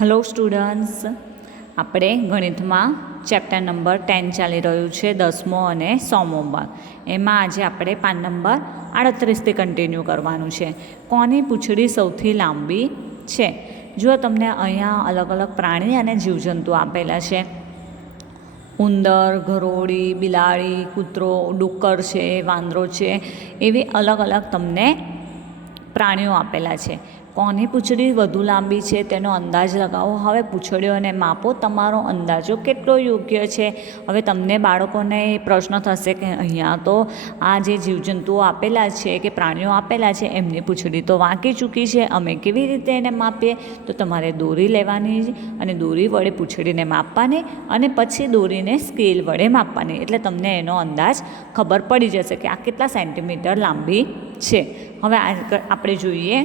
Hello students, આપણે ગણિતમાં chapter number 10 ચાલી રહ્યું છે, 10મો અને 100મો ભાગ. એમાં આજે આપણે પાન નંબર 38થી કન્ટિન્યુ કરવાનું છે. કોની પૂંછડી સૌથી લાંબી છે? જો તમને અહીંયા અલગ અલગ પ્રાણી અને જીવજંતુ આપેલા છે. ઉંદર, ગરોળી, બિલાડી, કૂતરો, ડુક્કર છે, વાંદરો છે, એવી અલગ અલગ તમને પ્રાણીઓ આપેલા છે. કોની પૂંછડી વધુ લાંબી છે તેનો અંદાજ લગાવો. હવે પૂંછડીઓને માપો. તમારો અંદાજો કેટલો યોગ્ય છે? હવે તમને બાળકોને પ્રશ્ન થશે કે અહીંયા તો આ જે જીવજંતુઓ આપેલા છે કે પ્રાણીઓ આપેલા છે એમની પૂંછડી તો વાંકી ચૂકી છે, અમે કેવી રીતે એને માપીએ? તો તમારે દોરી લેવાની અને દોરી વડે પૂંછડીને માપવાની અને પછી દોરીને સ્કેલ વડે માપવાની, એટલે તમને એનો અંદાજ ખબર પડી જશે કે આ કેટલા સેન્ટીમીટર લાંબી છે. હવે આપણે જોઈએ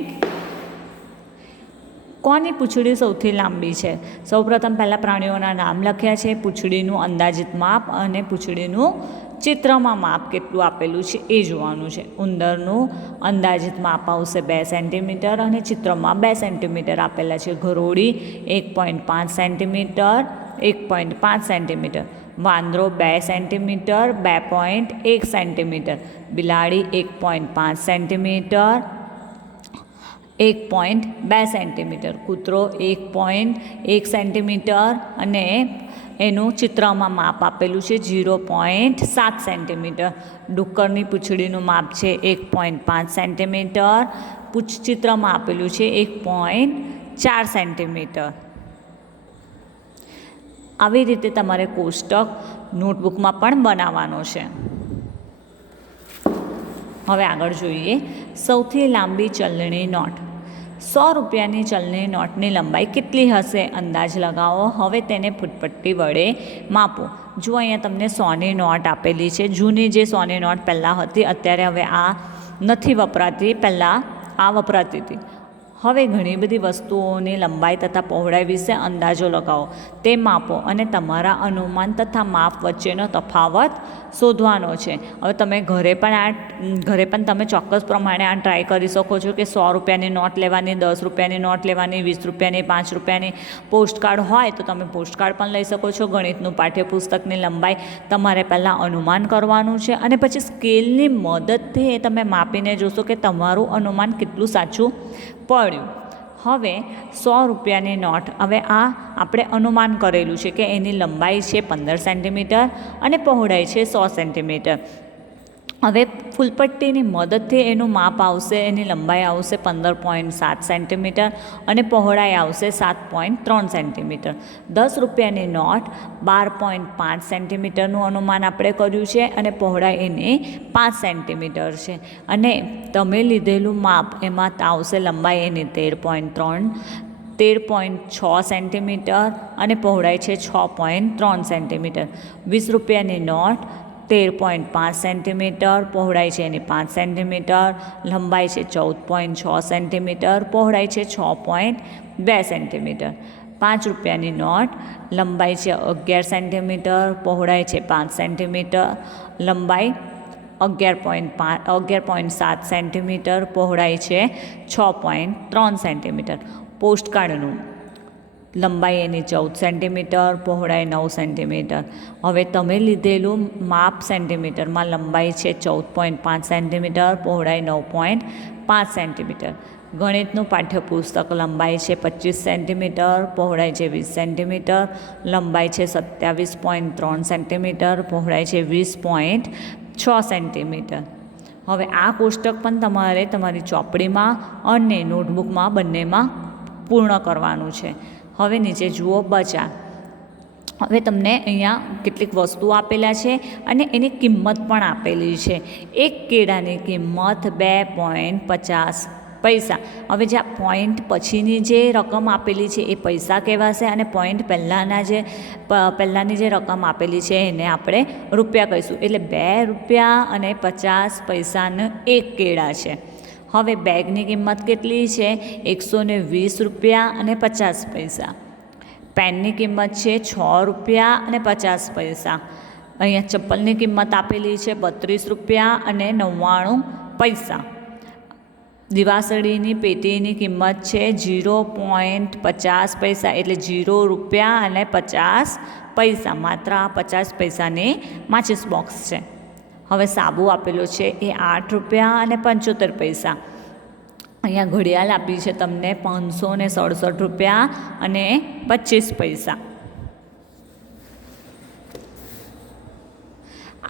કોની પૂંછડી સૌથી લાંબી છે. સૌપ્રથમ પહેલાં પ્રાણીઓના નામ લખ્યા છે, પૂંછડીનું અંદાજિત માપ અને પૂંછડીનું ચિત્રમાં માપ કેટલું આપેલું છે એ જોવાનું છે. ઉંદરનું અંદાજિત માપ આવશે 2 સેન્ટીમીટર અને ચિત્રમાં 2 સેન્ટીમીટર આપેલા છે. ગરોળી 1.5 સેન્ટીમીટર, 1.5 સેન્ટીમીટર. વાંદરો 2 સેન્ટીમીટર, 2.1 સેન્ટીમીટર. બિલાડી 1.5 સેન્ટીમીટર, 1.2 સેન્ટીમીટર. કૂતરો 1.1 સેન્ટીમીટર અને એનું ચિત્રમાં માપ આપેલું છે 0.7 સેન્ટીમીટર. ડુક્કરની પૂંછડીનું માપ છે 1.5 સેન્ટીમીટર, ચિત્રમાં આપેલું છે 1.4 સેન્ટીમીટર. આવી રીતે તમારે કોષ્ટક નોટબુકમાં પણ બનાવવાનો છે. હવે આગળ જોઈએ સૌથી લાંબી ચલણી નોટ. 100 રૂપિયાની ચલણી નોટની લંબાઈ કેટલી હશે? અંદાજ લગાવો. હવે તેને ફૂટપટ્ટી વડે માપો. જો અહીંયા તમને 100ની નોટ આપેલી છે. જૂની જે 100ની નોટ પહેલાં હતી, અત્યારે હવે આ નથી વપરાતી, પહેલાં આ વપરાતી હતી. હવે ઘણી બધી વસ્તુઓની લંબાઈ તથા પહોળાઈ વિશે અંદાજો લગાવો, તે માપો અને તમારા અનુમાન તથા માપ વચ્ચેનો તફાવત શોધવાનો છે. હવે તમે ઘરે પણ તમે ચોક્કસ પ્રમાણે આ ટ્રાય કરી શકો છો કે 100 રૂપિયાની નોટ લેવાની, 10 રૂપિયાની નોટ લેવાની, 20 રૂપિયાની, 5 રૂપિયાની. પોસ્ટકાર્ડ હોય તો તમે પોસ્ટકાર્ડ પણ લઈ શકો છો. ગણિતનું પાઠ્યપુસ્તકની લંબાઈ તમારે પહેલાં અનુમાન કરવાનું છે અને પછી સ્કેલની મદદથી એ તમે માપીને જોશો કે તમારું અનુમાન કેટલું સાચું પડ્યું. હવે 100 રૂપિયાની નોટ, હવે આ આપણે અનુમાન કરેલું છે કે એની લંબાઈ છે 15 સેન્ટીમીટર અને પહોળાઈ છે 100 સેન્ટીમીટર. હવે ફૂલપટ્ટીની મદદથી એનું માપ આવશે, એની લંબાઈ આવશે 15.7 સેન્ટીમીટર અને પહોળાઈ આવશે 7.3 સેન્ટીમીટર. 10 રૂપિયાની નોટ 12.5 સેન્ટીમીટરનું અનુમાન આપણે કર્યું છે અને પહોળાઈ એની 5 સેન્ટીમીટર છે અને તમે લીધેલું માપ એમાં આવશે લંબાઈ એની 13.6 સેન્ટીમીટર અને પહોળાઈ છે 6.3 સેન્ટીમીટર. 20 રૂપિયાની નોટ 13.5 સેન્ટીમીટર, પહોળાઈ છે એની 5 સેન્ટીમીટર, લંબાઈ છે 14.6 સેન્ટીમીટર, પહોળાઈ છે 6.2 સેન્ટીમીટર. 5 રૂપિયાની નોટ લંબાઈ છે 11 સેન્ટીમીટર, પહોળાઈ છે 5 સેન્ટીમીટર, લંબાઈ 11.7 સેન્ટીમીટર, પહોળાઈ છે 6.3 સેન્ટીમીટર. પોસ્ટકાર્ડનું લંબાઈ એની 14 સેન્ટીમીટર, પહોળાઈ 9 સેન્ટીમીટર. હવે તમે લીધેલું માપ સેન્ટીમીટરમાં લંબાઈ છે 14.5 સેન્ટીમીટર, પહોળાઈ 9.5 સેન્ટીમીટર. ગણિતનું પાઠ્યપુસ્તક લંબાઈ છે 25 સેન્ટીમીટર, પહોળાઈ છે 20 સેન્ટીમીટર, લંબાઈ છે 27.3 સેન્ટીમીટર, પહોળાઈ છે 20.6 સેન્ટીમીટર. હવે આ કોષ્ટક પણ તમારે તમારી ચોપડીમાં અને નોટબુકમાં બંનેમાં પૂર્ણ કરવાનું છે. હવે નીચે જુઓ બચા. હવે તમને અહીંયા કેટલીક વસ્તુઓ આપેલા છે અને એની કિંમત પણ આપેલી છે. એક કેળાની કિંમત 2.50 પૈસા. હવે જે આ પોઈન્ટ પછીની જે રકમ આપેલી છે એ પૈસા કહેવાશે અને પોઈન્ટ પહેલાંની જે રકમ આપેલી છે એને આપણે રૂપિયા કહીશું. એટલે 2 રૂપિયા અને 50 પૈસાનું એક કેળા છે. હવે બેગની કિંમત કેટલી છે? 120 રૂપિયા અને 50 પૈસા. પેનની કિંમત છે 6 રૂપિયા અને 50 પૈસા. અહીંયા ચપ્પલની કિંમત આપેલી છે 32 રૂપિયા અને 99 પૈસા. દિવાસળીની પેટીની કિંમત છે 0.50 એટલે 0 રૂપિયા અને 50 પૈસા. માત્ર આ 50 પૈસાની માચિસ બોક્સ છે. હવે સાબુ આપેલો છે એ 8 રૂપિયા અને 75 અહીંયા ઘડિયાળ આપી છે તમને 567 રૂપિયા અને 25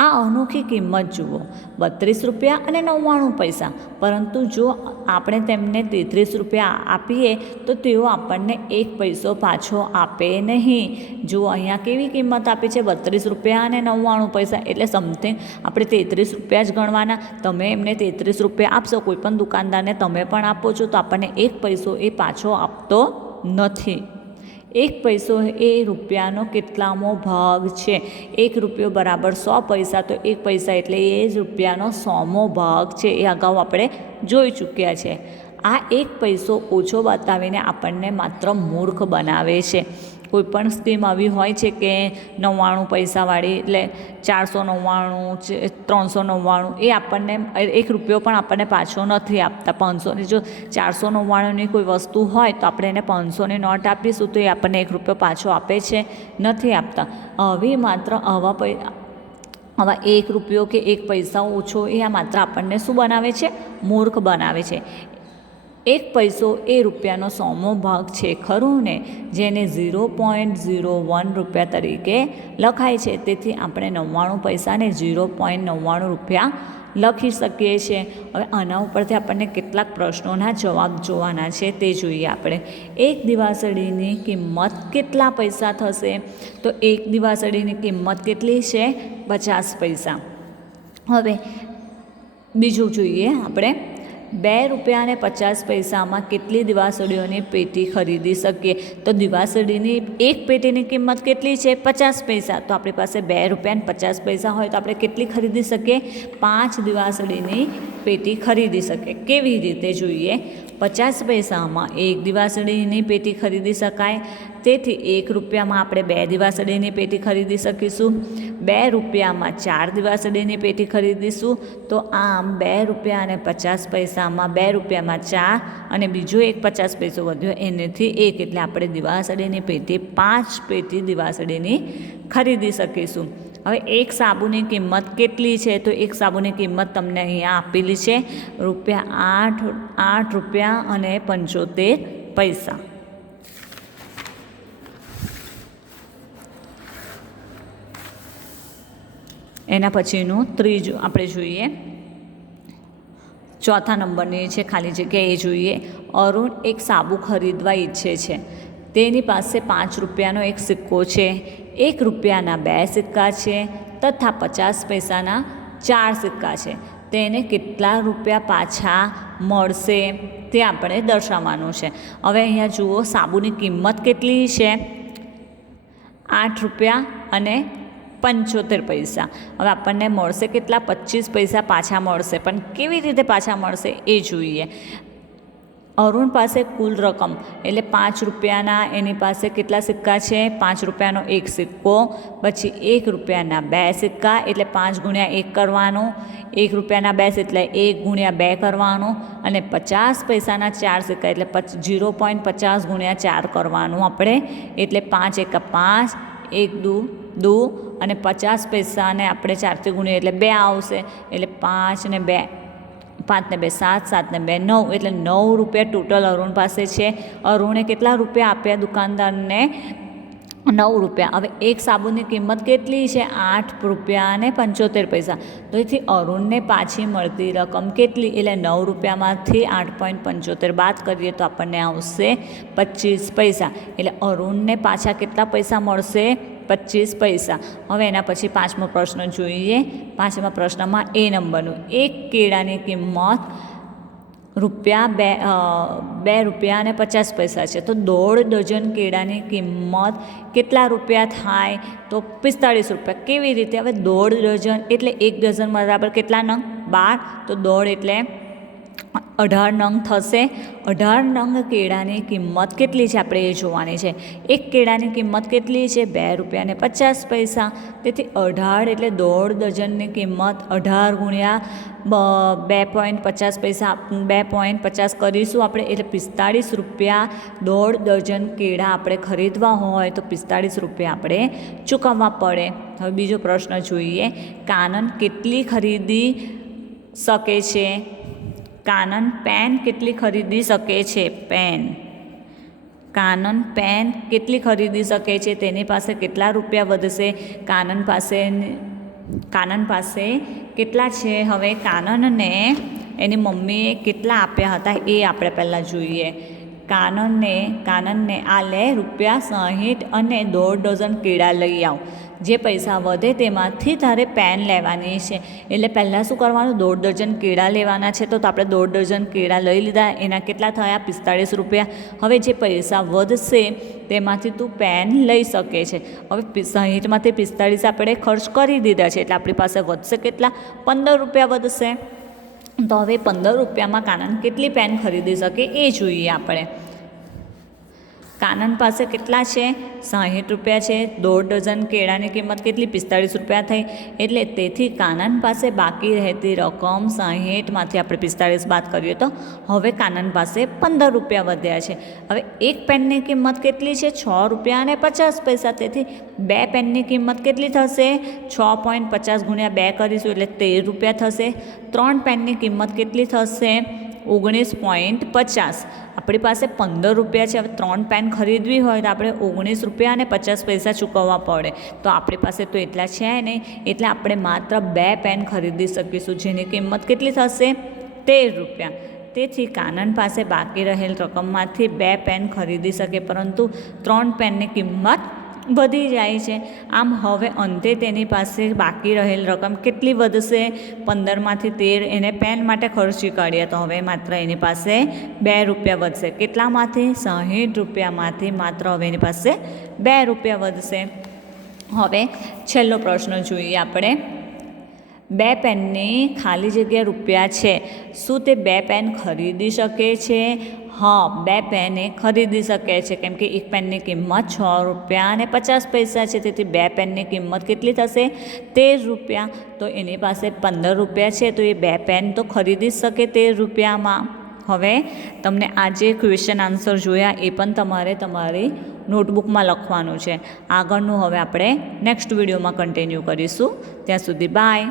આ અનોખી કિંમત જુઓ 32 રૂપિયા અને 99 પરંતુ જો આપણે તેમને 33 રૂપિયા આપીએ તો તેઓ આપણને 1 પૈસો પાછો આપે નહીં. જો અહીંયા કેવી કિંમત આપી છે 32 રૂપિયા અને 99 એટલે સમથિંગ આપણે 33 રૂપિયા જ ગણવાના. તમે એમને 33 રૂપિયા આપશો, કોઈ પણ દુકાનદારને તમે પણ આપો છો તો આપણને 1 પૈસો એ પાછો આપતો નથી. 1 પૈસો એ રૂપિયાનો કેટલામો ભાગ છે? 1 રૂપિયો બરાબર 100 તો 1 પૈસા એટલે એ જ રૂપિયાનો 100મો ભાગ છે. એ અગાઉ આપણે જોઈ ચૂક્યા છે. આ 1 પૈસો ઓછો બતાવીને આપણને માત્ર મૂર્ખ બનાવે છે. કોઈ પણ સ્કીમ આવી હોય છે કે 99 પૈસાવાળી એટલે 499 399 એ આપણને 1 રૂપિયો પણ આપણને પાછો નથી આપતા. 500ની જો 499ની કોઈ વસ્તુ હોય તો આપણે એને 500ની નોટ આપીશું તો એ આપણને 1 રૂપિયો પાછો આપે છે? નથી આપતા. હવે માત્ર આવા 1 રૂપિયો કે 1 પૈસા ઓછો એ આ માત્ર આપણને શું બનાવે છે? મૂર્ખ બનાવે છે. 1 પૈસો એ રૂપિયાનો 100મો ભાગ છે, ખરું ને? જેને 0.01 રૂપિયા તરીકે લખાય છે. તેથી આપણે 99 પૈસાને 0.99 રૂપિયા લખી શકીએ છીએ. હવે આના ઉપરથી આપણને કેટલાક પ્રશ્નોના જવાબ જોવાના છે તે જોઈએ આપણે. 1 દિવાસળીની કિંમત કેટલા પૈસા થશે? તો 1 દિવાસળીની કિંમત કેટલી છે? 50 પૈસા. હવે બીજું જોઈએ આપણે. 2 રૂપિયા અને 50 પૈસામાં કેટલી દિવાસળીઓની પેટી ખરીદી શકીએ? તો દિવાસળીની એક પેટીની કિંમત કેટલી છે? 50 પૈસા. તો આપણી પાસે 2 રૂપિયા અને 50 પૈસા હોય તો આપણે કેટલી ખરીદી શકીએ? 5 દિવાસળીની પેટી ખરીદી શકીએ. કેવી રીતે જોઈએ? 50 પૈસામાં 1 દિવાસળીની પેટી ખરીદી શકાય. તેથી 1 રૂપિયામાં આપણે 2 દિવાસળીની પેટી ખરીદી શકીશું. 2 રૂપિયામાં 4 દિવાસળીની પેટી ખરીદીશું. તો આમ 2 રૂપિયા અને 50 પૈસામાં 2 રૂપિયામાં 4 અને બીજો એક 50 પૈસો વધ્યો એનેથી 1 એટલે આપણે દિવાસળીની પેટી 5 પેટી દિવાસળીની ખરીદી શકીશું. હવે 1 સાબુની કિંમત કેટલી છે? તો 1 સાબુની કિંમત તમને અહીંયા આપેલી છે ₹8 રૂપિયા અને 75 એના પછીનું ત્રીજું આપણે જોઈએ. ચોથા નંબરની છે ખાલી જગ્યા એ જોઈએ. અરુણ એક સાબુ ખરીદવા ઈચ્છે છે. તેની પાસે 5 રૂપિયાનો એક સિક્કો છે, 1 રૂપિયાના 2 સિક્કા છે તથા 50 પૈસાના 4 સિક્કા છે. તેને કેટલા રૂપિયા પાછા મળશે તે આપણે દર્શાવવાનું છે. હવે અહીંયા જુઓ, સાબુની કિંમત કેટલી છે? 8 રૂપિયા અને 75 હવે આપણને મળશે કેટલા? 25 પૈસા પાછા મળશે. પણ કેવી રીતે પાછા મળશે એ જોઈએ. અરુણ પાસે કુલ રકમ એટલે 5 રૂપિયાના એની પાસે કેટલા સિક્કા છે? 5 રૂપિયાનો એક સિક્કો, પછી 1 રૂપિયાના 2 સિક્કા એટલે 5 ગુણ્યા 1 કરવાનું, 1 રૂપિયાના 2 એટલે 1 ગુણ્યા 2 કરવાનું અને 50 પૈસાના 4 સિક્કા એટલે 0.50 ગુણ્યા 4 કરવાનું આપણે. એટલે 5 એકા 5, 1 દુ અને 50 પૈસાને આપણે 4થી ગુણીએ એટલે 2 આવશે. એટલે 5 ને 2 5 ને 2 7, 7 ને 2 9 એટલે 9 રૂપિયા ટોટલ અરુણ પાસે છે. અરુણે કેટલા રૂપિયા આપ્યા દુકાનદારને? 9 રૂપિયા. હવે એક સાબુની કિંમત કેટલી છે? 8 રૂપિયા અને 75 તો એથી અરુણને પાછી મળતી રકમ કેટલી? એટલે 9 રૂપિયામાંથી 8.75 બાદ કરીએ તો આપણને આવશે 25 પૈસા. એટલે અરુણને પાછા કેટલા પૈસા મળશે? 25 પૈસા. હવે એના પછી 5મો પ્રશ્ન જોઈએ. 5મા પ્રશ્નમાં એ નંબરનું. એક કેળાની કિંમત ₹2 રૂપિયા અને 50 છે. તો 1.5 ડઝન કેળાની કિંમત કેટલા રૂપિયા થાય? તો 45 રૂપિયા. કેવી રીતે? હવે 1.5 ડઝન એટલે 1 ડઝન બરાબર કેટલા નંગ? 12. તો 1.5 એટલે 18 નંગ થશે. 18 નંગ કેળાની કિંમત કેટલી છે આપણે એ જોવાની છે. એક કેળાની કિંમત કેટલી છે? ₹2.50. તેથી 18 એટલે 1.5 ડઝનની કિંમત 18 ગુણ્યા 2.50 2.50 કરીશું આપણે, એટલે ₹45 1.5 ડઝન કેળા આપણે ખરીદવા હોય તો ₹45 આપણે ચૂકવવા પડે. હવે બીજો પ્રશ્ન જોઈએ. કાનન કેટલી ખરીદી શકે છે? કાનન પેન કેટલી ખરીદી શકે છે? કાનન પેન કેટલી ખરીદી શકે છે? તેની પાસે કેટલા રૂપિયા વધશે? કાનન પાસે કેટલા છે? હવે કાનનને એની મમ્મીએ કેટલા આપ્યા હતા એ આપણે પહેલાં જોઈએ. કાનનને આ લે ₹60 અને 1.5 ડઝન કેળા લઈ આવ. જે પૈસા વધે તેમાંથી તારે પેન લેવાની છે. એટલે પહેલાં શું કરવાનું? 1.5 ડઝન કેળા લેવાના છે, તો આપણે 1.5 ડઝન કેળા લઈ લીધા. એના કેટલા થયા? ₹45. હવે જે પૈસા વધશે તેમાંથી તું પેન લઈ શકે છે. હવે 60માંથી 45 આપણે ખર્ચ કરી દીધા છે, એટલે આપણી પાસે વધશે કેટલા? ₹15 વધશે. તો હવે ₹15 કાનન કેટલી પેન ખરીદી શકે એ જોઈએ આપણે. કાનન પાસે કેટલા છે? ₹60 છે. 1.5 ડઝન કેળાની કિંમત કેટલી? ₹45 થઈ. એટલે તેથી કાનન પાસે બાકી રહેતી રકમ 60માંથી આપણે 45 બાદ કરીએ તો હવે કાનન પાસે ₹15 વધ્યા છે. હવે એક પેનની કિંમત કેટલી છે? ₹6.50. તેથી 2 પેનની કિંમત કેટલી થશે? 6.50 ગુણ્યા 2 કરીશું એટલે ₹13 થશે. 3 પેનની કિંમત કેટલી થશે? 19.50. આપણી પાસે ₹15 છે. હવે 3 પેન ખરીદવી હોય તો આપણે ₹19.50 ચૂકવવા પડે. તો આપણી પાસે તો એટલા છે નહીં, એટલે આપણે માત્ર 2 પેન ખરીદી શકીશું, જેની કિંમત કેટલી થશે? ₹13. તેથી કાનન પાસે બાકી રહેલ રકમમાંથી 2 પેન ખરીદી શકે, પરંતુ 3 પેનની કિંમત વધી જાય છે. આમ હવે અંતે તેની પાસે બાકી રહેલ રકમ કેટલી વધશે? 15માંથી 13 એને પેન માટે ખર્ચી કાઢીએ તો હવે માત્ર એની પાસે ₹2 વધશે. કેટલામાંથી? ₹60માંથી માત્ર હવે એની પાસે ₹2 વધશે. હવે છેલ્લો પ્રશ્ન જોઈએ આપણે. 2 પેનની ખાલી જગ્યા રૂપિયા છે, શું તે 2 પેન ખરીદી શકે છે? હા, 2 પેન એ ખરીદી શકે છે, કેમ કે એક પેનની કિંમત ₹6.50 છે. તેથી 2 પેનની કિંમત કેટલી થશે? ₹13. તો એની પાસે ₹15 છે, તો એ 2 પેન તો ખરીદી શકે ₹13. હવે તમને આ જે ક્વેશ્ચન આન્સર જોયા એ પણ તમારે તમારી નોટબુકમાં લખવાનું છે. આગળનું હવે આપણે નેક્સ્ટ વિડીયોમાં કન્ટિન્યુ કરીશું. ત્યાં સુધી બાય.